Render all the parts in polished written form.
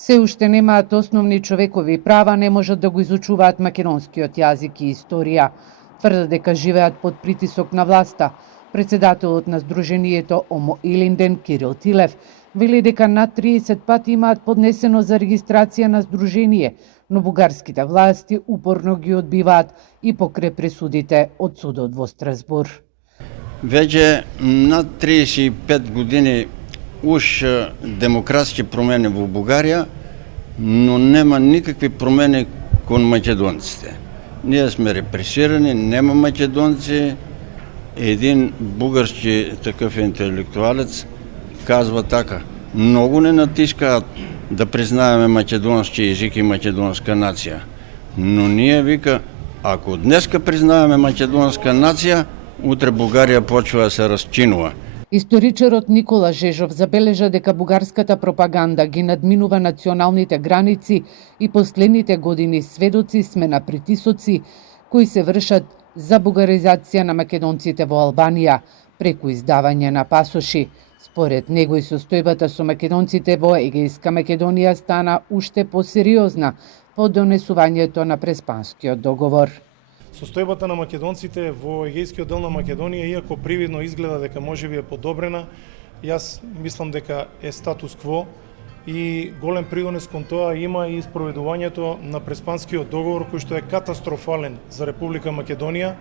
Се уште немаат основни човекови права, не можат да го изучуваат македонскиот јазик и историја. Тврдат дека живеат под притисок на власта. Председателот на Сдруженијето Омо Илинден, Кирил Тилев, вели дека над 30 пати имаат поднесено за регистрација на Сдружение, но бугарските власти упорно ги одбиваат и покрај пресудите од судот во Страсбур. Веќе над 35 години уж демократски промени во Бугарија, но нема никакви промени кон македонците. Ние сме репресирани, нема македонци. Един бугарски такъв интелектуалец казва така: многу не натискаат да признаеме македонски език и македонска нација. Но ние, вика, ако днеска признаеме македонска нација, утре Бугарија почва да се расчинува. Историчарот Никола Жежов забележа дека бугарската пропаганда ги надминува националните граници и последните години сведоци сме на притисоци кои се вршат за бугаризација на македонците во Албанија преку издавање на пасоши. Според него и состојбата со македонците во Егејска Македонија стана уште посериозна по донесувањето на Преспанскиот договор. Состојбата на македонците во Егејскиот дел на Македонија, иако привидно изгледа дека можеби е подобрена, јас мислам дека е статус кво и голем придонес кон тоа има и спроведувањето на Преспанскиот договор, кој што е катастрофален за Република Македонија,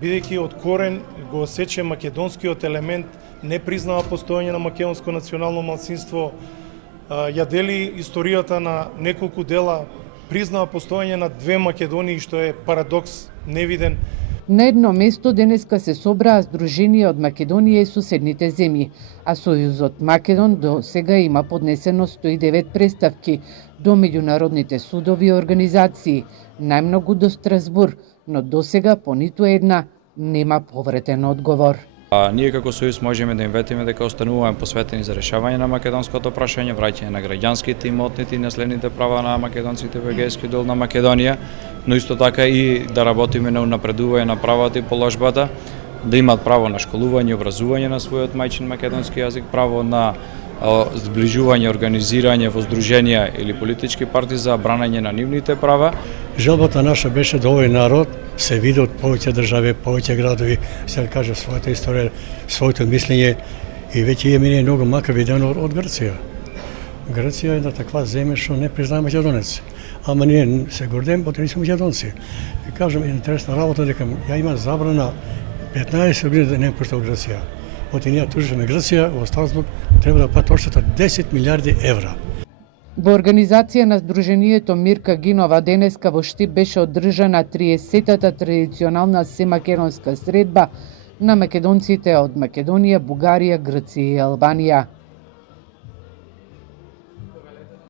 бидејќи од корен го сече македонскиот елемент, не признава постоење на македонско национално малцинство, ја дели историјата на неколку дела, признава постоење на две Македонии, што е парадокс невиден. На едно место денеска се собраа Сдруженија од Македонија и соседните земји, а Сојузот Македон до сега има поднесено 109 представки до меѓународните судови и организации, најмногу до Страсбур, но до сега по ниту една нема повретен одговор. Ние како Сојуз можеме да им ветиме дека остануваме посветени за решавање на македонското прашање, враќање на граѓанските, имотните и наследните права на македонците во Егејскиот дел на Македонија, но исто така и да работиме на унапредување на правата и положбата, да имаат право на школување и образување на својот мајчин македонски јазик, право на зближување, организирање во здруженија или политички партии за бранање на нивните права. Желбата наша беше да овој народ се види од повеќе држави, повеќе градови, се каже својата историја, своето мислење и веќе имаме многу макар видено од Грција. Грција е една таква земја што не признава македонец. Ама ние се гордеем, потому сме македонци. И кажам, интересна работа дека ја имам забрана 15 години да не пуштам Грција. Оти ние тужиме Грција во Страсбург, треба да плати одштета 10 милиарди евра. Во организација на Сдруженијето Мирка Гинова денеска во Штип беше одржана 30-та традиционална семакедонска средба на македонците од Македонија, Бугарија, Грција и Албанија.